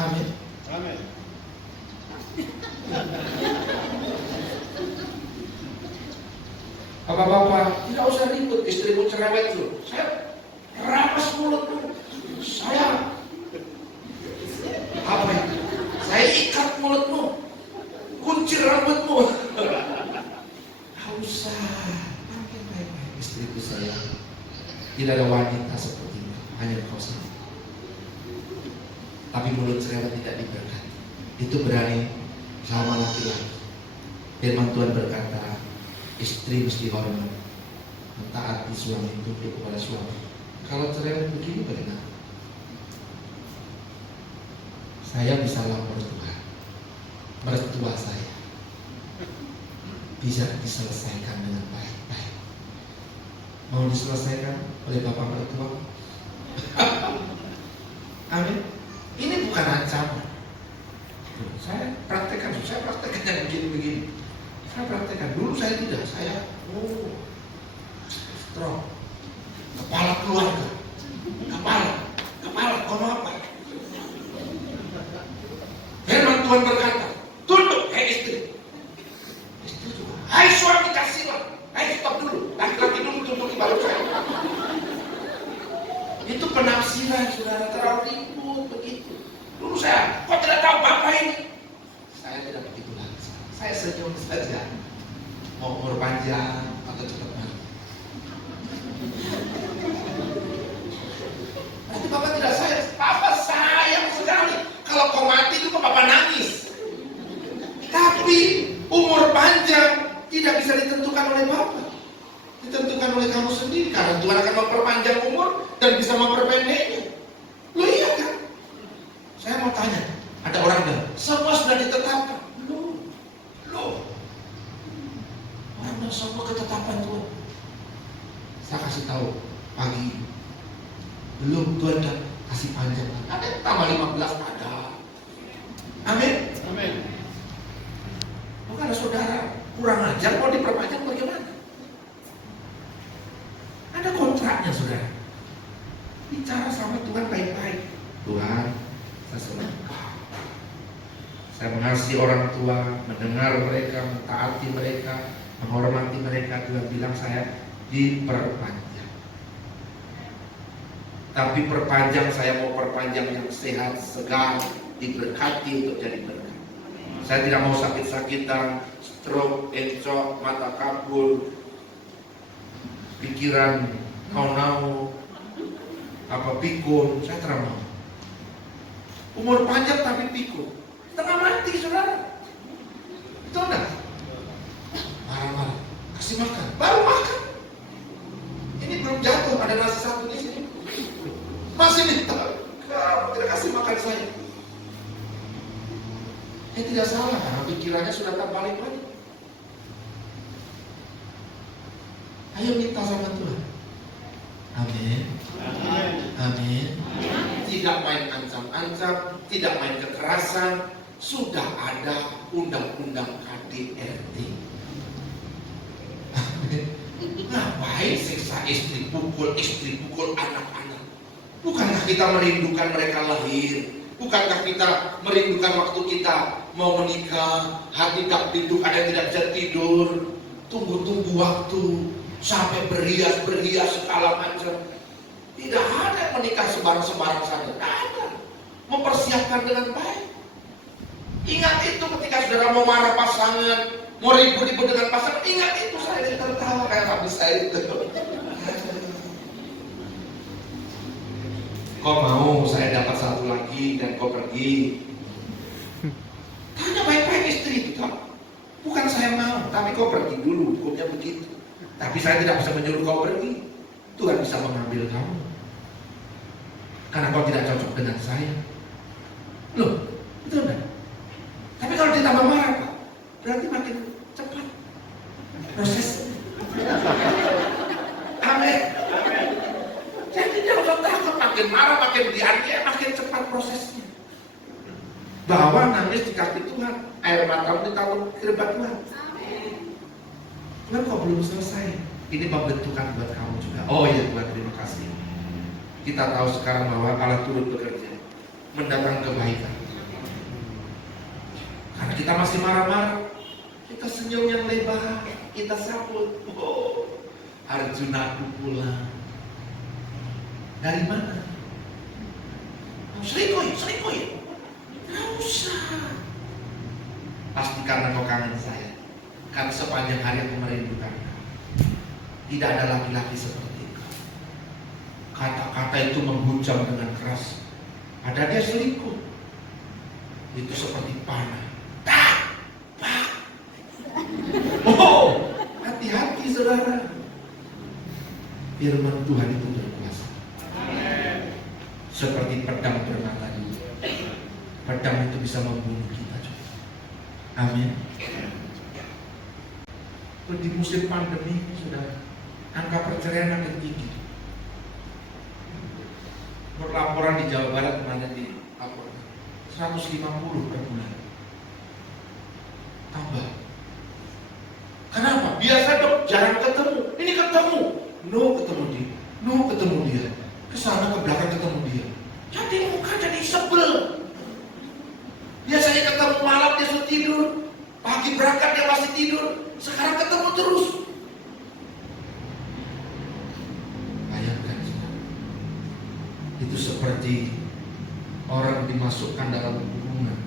Amin. Amin. Bapak-bapak, tidak usah ribut, istrimu cerewet loh. Saya rapas mulutmu. Saya apa itu? Saya ikat mulutmu. Kuncir rambutmu. Tidak usah. Istriku saya. Tidak ada wanita seperti ini. Hanya kau sendiri. Tapi mulut cerewet tidak diberkati. Itu berani sama laki-laki. Firman Tuhan berkata, istri mesti hormat, mentaati suami, tunduk kepada suami. Kalau cerewet begini bagaimana? Saya bisa lapor Tuhan. Mertua saya bisa diselesaikan dengan baik-baik. Mau diselesaikan oleh bapak mertua? Amin. Ini bukan ancaman. Saya praktekkan yang begini-begini. Saya praktekkan. Dulu saya tidak. Saya strong. Kepala keluarga. Kepala. Kono apa? Firman Tuhan berkata, tunduk, istri. Istri juga. Hai suami, kasihlah. Stop dulu. Laki-laki dulu tunduk baru saya. Itu penafsiran, saudara, terlalu ribut begitu. Dulu saya, kok tidak tahu bapak ini? Saya tidak begitu lagi. Saya senyum saja. Mau umur panjang atau cepat mati. Nanti bapak tidak sayang. Papa sayang sekali. Kalau kau mati itu bapak nangis. Tapi umur panjang tidak bisa ditentukan oleh bapak. Ditentukan oleh kamu sendiri. Karena Tuhan akan memperpanjang umur dan bisa memperpendeknya. Loh iya kan? Saya mau tanya, ada orang bilang, semua sudah ditetapkan. Loh. Orang bilang semua ketetapan Tuhan. Saya kasih tahu pagi. Belum Tuhan dan kasih panjang. Ada tambah 15 ada. Amin. Amin. Bukan ada saudara kurang ajar mau diperpanjang bagaimana? Ada kontraknya saudara. Bicara sama Tuhan baik-baik. Tuhan, saya mengasihi mengasihi orang tua, mendengar mereka, mentaati mereka, menghormati mereka. Tuhan bilang saya diperpanjang. Tapi perpanjang, saya mau perpanjang yang sehat, segar, diberkati untuk jadi berkat. Saya tidak mau sakit-sakitan, stroke, encok, mata kabur, pikiran nau-nau, pikun. Saya tidak mau. Umur panjang tapi pikun, tengah mati saudara. Itu enggak? Marah-marah, kasih makan, baru makan. Ini belum jatuh, ada nasi satu di sini. Masih minta, kamu tidak kasih makan saya. Ini tidak salah karena pikirannya sudah tak balik-balik. Ayo minta sama Tuhan. Amin. Amin. Tidak main ancam-ancam, tidak main kekerasan. Sudah ada undang-undang KDRT. Ngapain siksa istri, pukul anak-anak? Bukankah kita merindukan mereka lahir? Bukankah kita merindukan waktu kita mau menikah, hati tak rindu, ada yang tidak bisa tidur, tunggu-tunggu waktu, sampai berhias segala macam. Tidak ada yang menikah sembarang-sembarang saja. Tidak ada. Mempersiapkan dengan baik. Ingat itu ketika saudara mau marah pasangan, mau ribut-ribut dengan pasangan, ingat itu, saya tertawa kayak habis saya itu. Kau mau saya dapat satu lagi dan kau pergi. Tanya baik-baik istri itu, tak? Bukan saya mau, tapi kau pergi dulu, hukumnya begitu. Tapi saya tidak bisa menyuruh kau pergi. Tuhan bisa mengambil kamu karena kau tidak cocok dengan saya. Loh, itu enggak? Tapi kalau ditambah marah, Pak, berarti makin cepat proses. Amin. Jadi tidak usah takut, makin marah, makin dianiaya, makin cepat prosesnya. Bahwa nangis di kaki Tuhan, air matamu ditaruh ke depan Tuhan. Tuhan kok belum selesai? Ini pembentukan buat kamu juga. Oh iya Tuhan, terima kasih. Kita tahu sekarang bahwa Allah turut bekerja, mendatangkan kebaikan. Karena kita masih marah-marah, kita senyum yang lebar, kita sambut. Oh, Arjunaku pulang. Dari mana? Selingkuh. Nggak usah. Pasti karena kau kangen saya. Karena sepanjang hari aku merindukan kau. Tidak ada laki-laki seperti kau. Kata-kata itu menghujam dengan keras. Ada dia selingkuh. Itu seperti panah. Oh, hati-hati saudara. Firman Tuhan itu berkuasa. Seperti pedang bermata dua. Pedang itu bisa membunuh kita juga. Amin. Di musim pandemi sudah angka perceraian makin tinggi. Laporan di Jawa Barat kemarin di laporan 150 per bulan. Tambah. Kenapa? Biasa dok jarang ketemu. Ini ketemu. Ketemu dia. Kesana ke belakang ketemu dia. Jadi muka jadi sebel. Biasanya ketemu malam dia sudah tidur, pagi berangkat dia masih tidur. Sekarang ketemu terus. Bayangkan, itu seperti orang dimasukkan dalam hubungan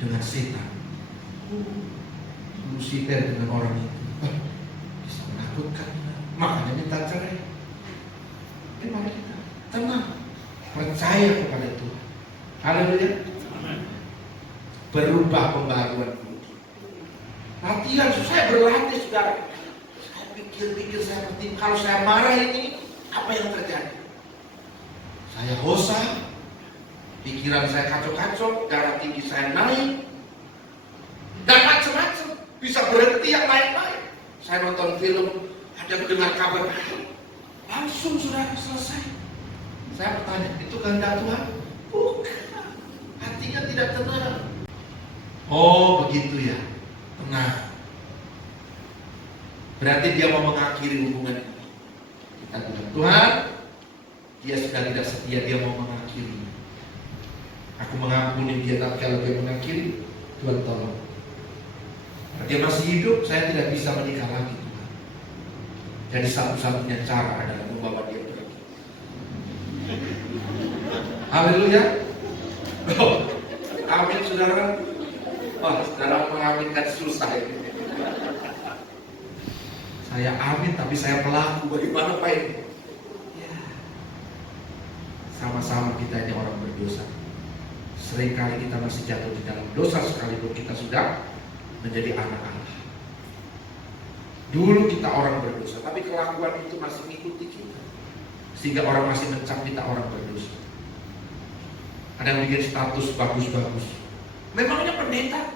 dengan setan. Lucifer dengan orang itu bisa menakutkan. Makanya minta cerai. Mari kita tenang, percaya kepada Tuhan. Haleluya. Berubah pembaruan budi. Latihan, saya berlatih saudara. Saya pikir saya penting. Kalau saya marah ini, apa yang terjadi? Saya hosa, pikiran saya kacau-kacau, darah tinggi saya naik, dan macam-macam. Bisa berhenti yang lain-lain. Saya nonton film, ada mendengar kabar, langsung sudah selesai. Saya bertanya, itu kehendak Tuhan? Bukan. Hatinya tidak tenang. Oh begitu ya, tenang. Berarti dia mau mengakhiri hubungan ini. Kita bilang, Tuhan, dia sudah tidak setia, dia mau mengakhiri. Aku mengampuni dia, tapi kalau dia mengakhiri, Tuhan tolong. Kalau dia masih hidup, saya tidak bisa menikah lagi, Tuhan. Jadi satu-satunya cara adalah membawa dia pergi. Haleluya. Oh, amin saudara. Oh, saudara mengaminkan susah ini. Saya amin tapi saya pelaku. Bagaimana Pak ini? Ya. Sama-sama kita ini orang berdosa. Seringkali kita masih jatuh di dalam dosa sekalipun kita sudah menjadi anak Allah. Dulu kita orang berdosa, tapi kelakuan itu masih mengikuti kita, sehingga orang masih mencap kita orang berdosa. Ada yang bikin status bagus-bagus. Memangnya pendeta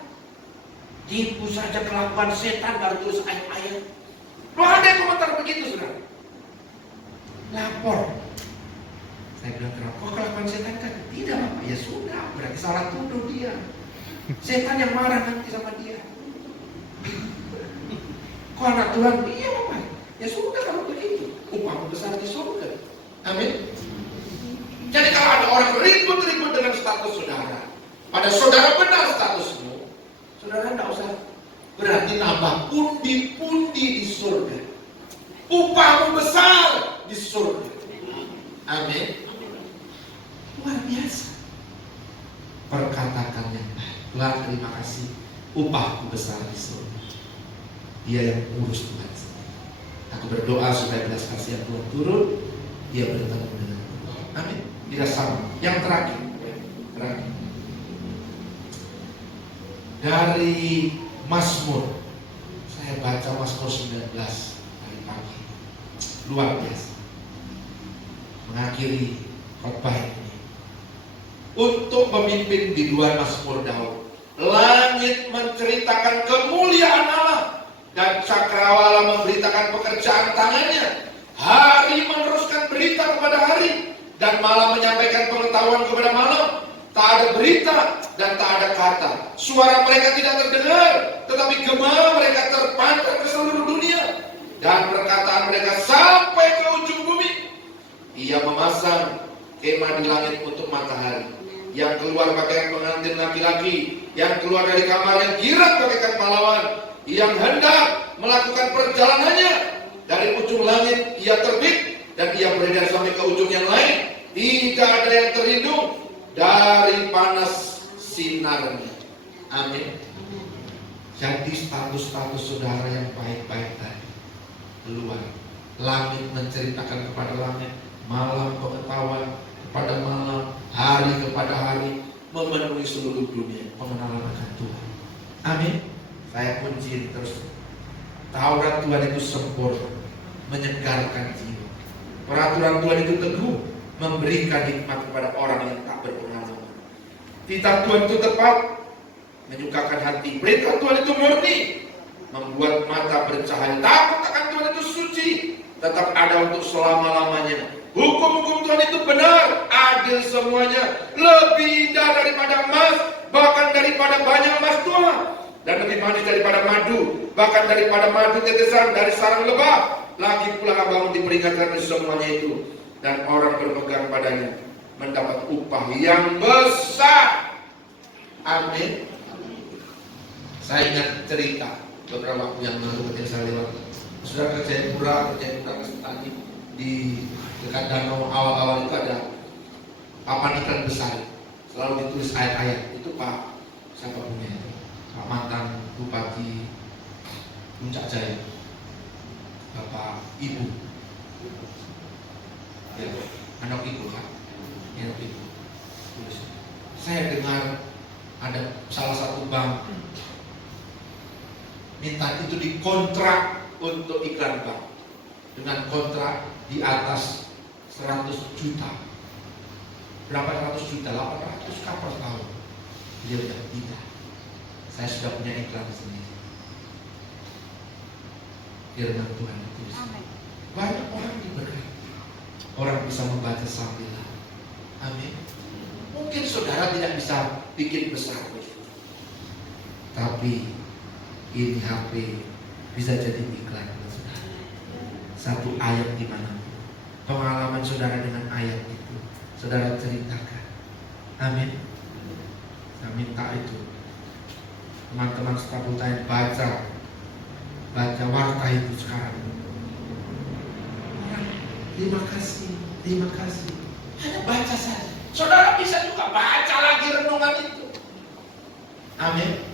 tipu saja kelakuan setan baru terus ayat-ayat. Loh, ada yang komentar begitu, saudara. Lapor. Saya bilang, kok kelakuan setan kan? Tidak, Bapak. Ya sudah, berarti salah tuduh dia. Setan yang marah nanti sama dia. Kok anak Tuhan? Iya, Bapak. Ya sudah kalau begitu. Upahmu besar di surga. Amin. Jadi kalau ada orang ribut-ribut dengan status saudara, pada saudara benar statusmu, saudara tidak usah berarti nambah pundi-pundi di surga. Upahmu besar di surga. Amin. Luar biasa. Perkatakan yang baik. Tuhan, terima kasih. Upahku besar di surga. Dia yang urus Tuhan sendiri. Aku berdoa supaya belas kasihan Tuhan turun. Dia bertemu dengan Tuhan. Amin. Tidak sama. Yang terakhir. Dari Mazmur. Saya baca Mazmur 19 hari pagi. Luar biasa. Mengakhiri khotbah ini. Untuk memimpin biduan Mazmur Daud. Langit menceritakan kemuliaan Allah dan cakrawala memberitakan pekerjaan tangannya. Hari meneruskan berita kepada hari dan malam menyampaikan pengetahuan kepada malam. Tak ada berita dan tak ada kata. Suara mereka tidak terdengar, tetapi gema mereka terpancar ke seluruh dunia dan perkataan mereka sampai ke ujung bumi. Ia memasang kemah di langit untuk matahari, yang keluar pakaian pengantin laki-laki, yang keluar dari kamarnya girang bagaikan pahlawan, yang hendak melakukan perjalanannya dari ujung langit ia terbit dan ia beredar sampai ke ujung yang lain. Tidak ada yang terlindung dari panas sinarnya. Amin. Jadi status-status saudara yang baik-baik tadi keluar. Langit menceritakan kepada langit, malam pengetahuan kepada malam, hari kepada hari, memenuhi seluruh dunia pengenalan akan Tuhan. Amin. Saya kunci terus. Taurat Tuhan itu sempurna, menyegarkan jiwa. Peraturan Tuhan itu teguh, memberikan hikmat kepada orang yang tak berpengalaman. Titah Tuhan itu tepat, menyukakan hati. Perintah Tuhan itu murni, membuat mata bercahaya. Takut akan Tuhan itu suci, tetap ada untuk selama-lamanya. Hukum-hukum Tuhan itu benar, adil semuanya, lebih indah daripada emas, bahkan daripada banyak emas Tuhan, dan lebih manis daripada madu, bahkan daripada madu tetesan dari sarang lebah. Lagi pula abang diperingatkan dari semuanya itu, dan orang berpegang padanya mendapat upah yang besar. Amin. Saya ingat cerita beberapa waktu yang lalu ketika saya lewat sudah kerja pura tadi di dekat danau awal-awal itu ada papan iklan besar, selalu ditulis ayat-ayat. Itu Pak siapa punya itu? Pak mantan Bupati Puncak Jaya, Bapak Ibu, ya, anak Ibu kan, anak Ibu. Saya dengar ada salah satu bank minta itu dikontrak untuk iklan bank dengan kontrak di atas 100 juta. Berapa 100 juta? 800 kah per tahun? Dia bilang tidak. Saya sudah punya iklan sendiri. Firman Tuhan itu. Banyak orang diberkati. Orang bisa membaca sambilan. Amin. Mungkin saudara tidak bisa bikin besar, tapi ini HP bisa jadi iklan. Satu ayat di mana pengalaman saudara dengan ayat itu saudara ceritakan. Amin. Saya minta itu Teman-teman staf Ultayan baca warta itu sekarang. Terima kasih. Hanya baca saja. Saudara bisa juga baca lagi renungan itu. Amin.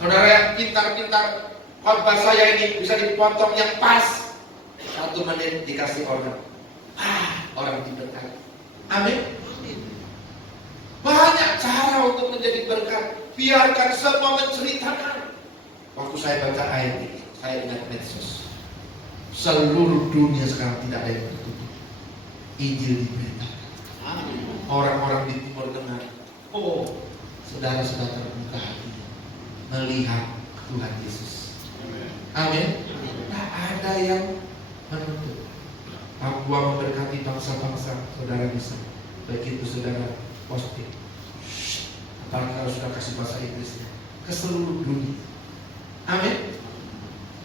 Saudara yang pintar-pintar, khotbah saya ini bisa dipotong yang pas. 1 menit dikasih orang. Orang diberkati. Amin. Banyak cara untuk menjadi berkat. Biarkan semua menceritakan. Waktu saya baca ayat ini, saya ingat medsos. Seluruh dunia sekarang tidak ada yang tertutup. Injil diberitakan. Orang-orang di Timur Tengah, saudara-saudara terbuka hatinya melihat Tuhan Yesus. Amin. Tak ada yang menutup. Papua memberkati bangsa-bangsa. Saudara bisa. Begitu saudara posting. Apalagi kalau sudah kasih bahasa Inggrisnya ke seluruh dunia. Amin.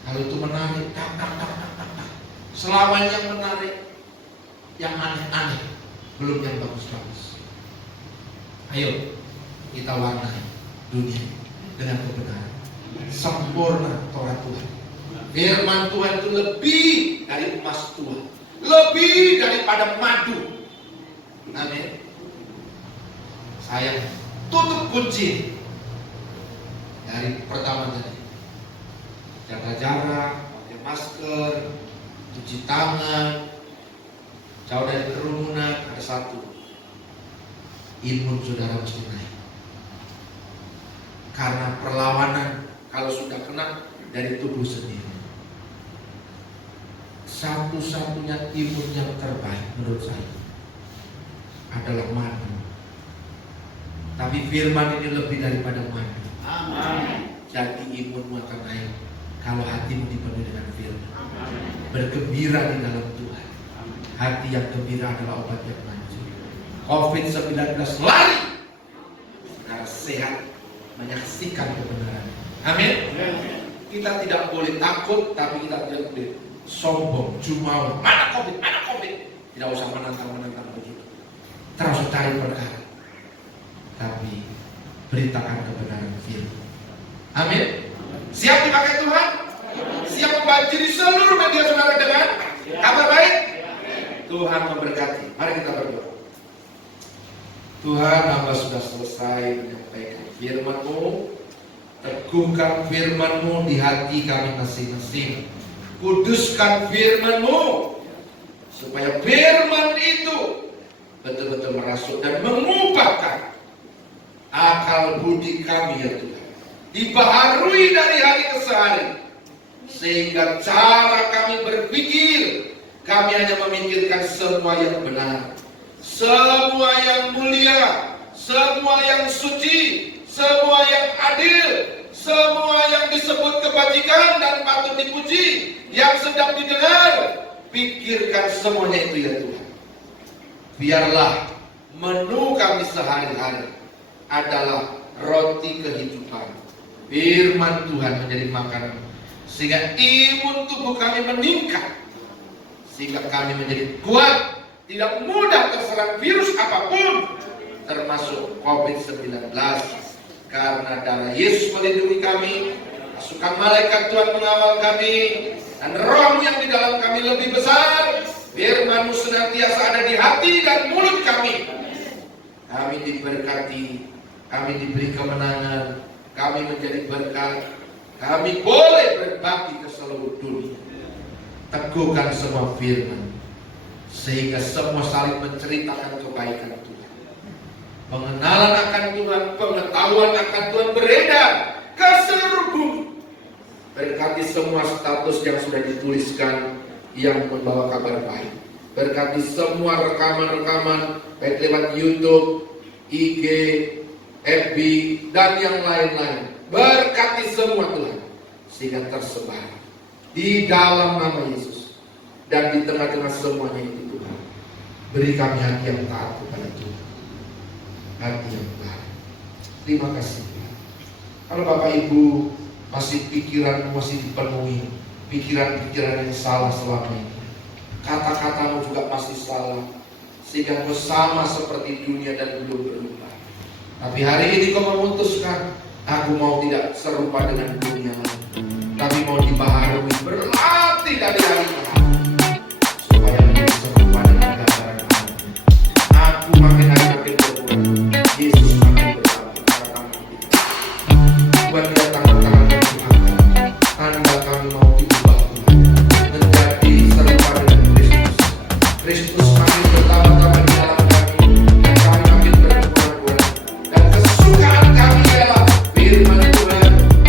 Kalau itu menarik, tak. Selama yang menarik, yang aneh-aneh, belum yang bagus-bagus. Ayo kita warnai dunia dengan kebenaran. Sempurna Torah Tuhan. Firman Tuhan itu lebih dari emas tua, lebih daripada madu. Amin. Saya tutup kunci dari pertama tadi. Jaga jarak, pakai masker, cuci tangan, jauh dari kerumunan. Ada satu, imun saudara mesti naik. Karena perlawanan kalau sudah kena dari tubuh sendiri. Satu-satunya imun yang terbaik menurut saya adalah madu. Tapi firman ini lebih daripada madu. Amin. Jadi imunmu akan naik kalau hatimu dipenuhi dengan firman. Bergembira di dalam Tuhan. Hati yang gembira adalah obat yang manjur. COVID-19 lari karena sehat menyaksikan kebenaran. Amin. Kita tidak boleh takut, tapi kita tidak boleh sombong, jumawa. Mana COVID? Tidak usah menantang begitu. Terus cari perkara. Tapi beritakan kebenaran firman. Amin. Siap dipakai Tuhan? Siap membanjiri seluruh media saudara dengan kabar baik? Tuhan memberkati. Mari kita berdoa. Tuhan, hamba sudah selesai menyampaikan firman-Mu. Teguhkan firman-Mu di hati kami masing-masing. Kuduskan firman-Mu supaya firman itu betul-betul merasuk dan mengubahkan akal budi kami, ya Tuhan. Dibaharui dari hari ke hari, sehingga cara kami berpikir, kami hanya memikirkan semua yang benar, semua yang mulia, semua yang suci, semua yang adil, semua yang disebut kebajikan dan patut dipuji, yang sedang didengar. Pikirkan semuanya itu, ya Tuhan. Biarlah menu kami sehari-hari adalah roti kehidupan. Firman Tuhan menjadi makanan, sehingga imun tubuh kami meningkat, sehingga kami menjadi kuat, tidak mudah terserang virus apapun, termasuk COVID-19. Karena darah Yesus melindungi kami, pasukan malaikat Tuhan mengawal kami, dan Roh-Mu yang di dalam kami lebih besar. Firman-Mu senantiasa ada di hati dan mulut kami. Kami diberkati, kami diberi kemenangan, kami menjadi berkat, kami boleh berbagi ke seluruh dunia. Teguhkan semua firman, sehingga semua saling menceritakan kebaikan Tuhan. Pengenalan akan Tuhan, pengetahuan akan Tuhan beredar ke seluruh bumi. Berkati semua status yang sudah dituliskan yang membawa kabar baik. Berkati semua rekaman-rekaman baik lewat YouTube, IG, FB, dan yang lain-lain. Berkati semua Tuhan, sehingga tersebar di dalam nama Yesus. Dan di tengah-tengah semuanya itu Tuhan, beri kami hati yang taat kepada Tuhan, hati yang baik. Terima kasih Tuhan. Kalau Bapak Ibu masih pikiranmu masih dipenuhi pikiran-pikiran yang salah selama ini, kata-katamu juga masih salah, sehingga kau sama seperti dunia dan belum berubah. Tapi hari ini kau memutuskan Aku mau tidak serupa dengan dunia, tapi mau dibaharui, berlatih dari hari ke hari, supaya menjadi serupa dengan gambaran Allah. Aku makin hari makin berkurang, Yesus makin bertambah karena kita. Tuhan lihat tangan-tangan yang diangkat. Tanda kami mau diubah Tuhan, menjadi serupa dengan Kristus. Kristus makin bertambah di dalam kami, dan kami makin berkurang. Dan kesukaan kami ialah firman Tuhan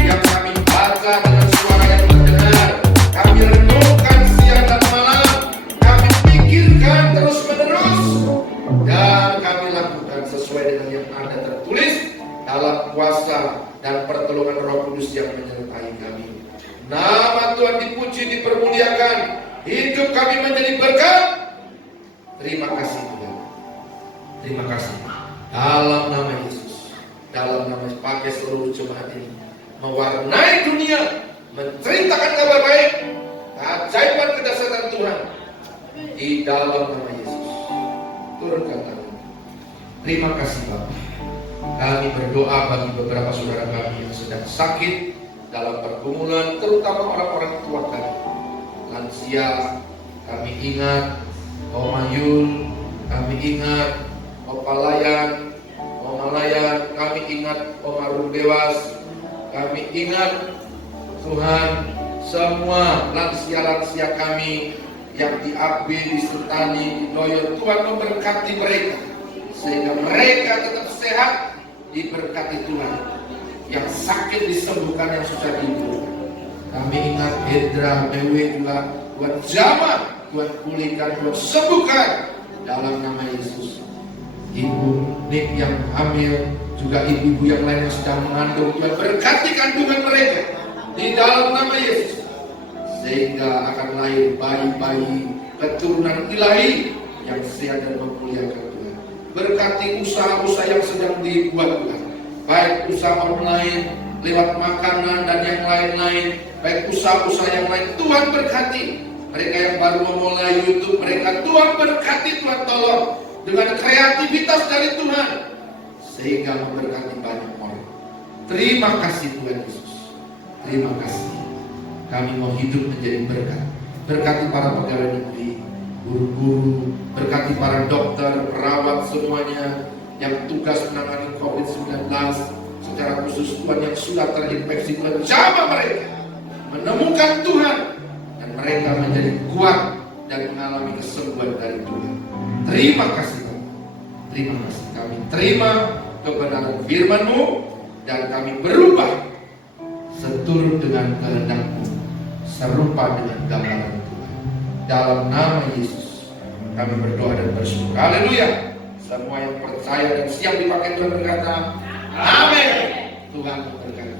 yang kami baca dengan suara yang terdengar. Kami renungkan siang dan malam, kami pikirkan terus menerus, dan kami lakukan sesuai dengan yang ada tertulis dalam kuasa dan pertolongan Roh Kudus yang menyertai kami. Nama Tuhan dipuji, dipermuliakan, hidup kami menjadi berkat. Terima kasih Tuhan, terima kasih. Dalam nama Yesus, dalam nama Yesus, pakai seluruh jemaat ini mewarnai dunia, menceritakan kabar baik, keajaiban kedahsyatan Tuhan di dalam nama Yesus. Turunkan tangan. Terima kasih Bapak. Kami berdoa bagi beberapa saudara kami yang sedang sakit dalam pergumulan, terutama orang-orang tua kami, lansia. Kami ingat Oma Yul, kami ingat Opa Layan, Oma Layan, kami ingat Oma Rumbewas, kami ingat Tuhan semua lansia-lansia kami yang di AB, di Sentani, di Doyo. Tuhan memberkati mereka sehingga mereka tetap sehat, diberkati Tuhan. Yang sakit disembuhkan, yang susah disembuhkan. Kami ingat Hendra, Mewe juga, Tuhan jamah, Tuhan pulihkan, Tuhan sembuhkan dalam nama Yesus. Ibu Nik yang hamil, juga ibu-ibu yang lain yang sedang mengandung, Tuhan berkati kandungan mereka di dalam nama Yesus, sehingga akan lahir bayi-bayi keturunan ilahi yang sehat dan memuliakan Tuhan. Berkati usaha-usaha yang sedang dibuat Tuhan, baik usaha online, lewat makanan dan yang lain-lain, baik usaha-usaha yang lain. Tuhan berkati mereka yang baru memulai YouTube, mereka Tuhan berkati, Tuhan tolong dengan kreativitas dari Tuhan, sehingga memberkati banyak orang. Terima kasih Tuhan Yesus, terima kasih. Kami mau hidup menjadi berkat. Berkati para pegawai negeri, guru-guru, berkati para dokter, perawat semuanya yang tugas menangani COVID-19, secara khusus Tuhan yang sudah terinfeksi. Tuhan jamah mereka menemukan Tuhan, dan mereka menjadi kuat dan mengalami kesembuhan dari Tuhan. Terima kasih Tuhan, terima kasih. Kami terima kebenaran firman-Mu, dan kami berubah seturut dengan kehendak-Mu, serupa dengan gambaran Tuhan. Dalam nama Yesus kami berdoa dan bersyukur. Haleluya. Semua yang percaya dan siap dipakai Tuhan berkata, amin. Tuhan memberkati.